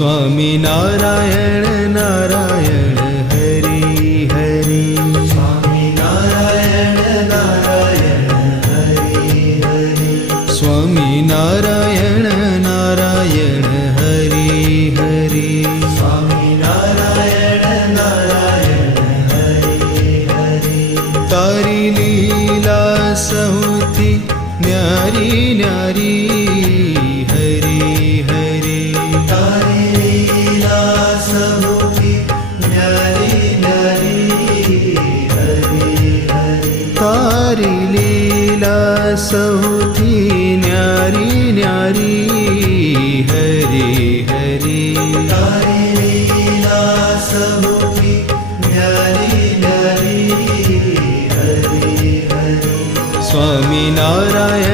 स्वामी नारायण नारायण हरि हरि। स्वामी नारायण नारायण हरि हरि। स्वामी नारायण नारायण हरि हरि। स्वामी नारायण नारायण हरि हरि। तारी लीला सहुती न्यारी न्यारी हरि हरि। तारी लीला सहुती न्यारी न्यारी हरि हरि। तारी लीला सहुती न्यारी न्यारी हरि हरि। तारी लीला सहुती न्यारी न्यारी हरि हरि। स्वामी नारायण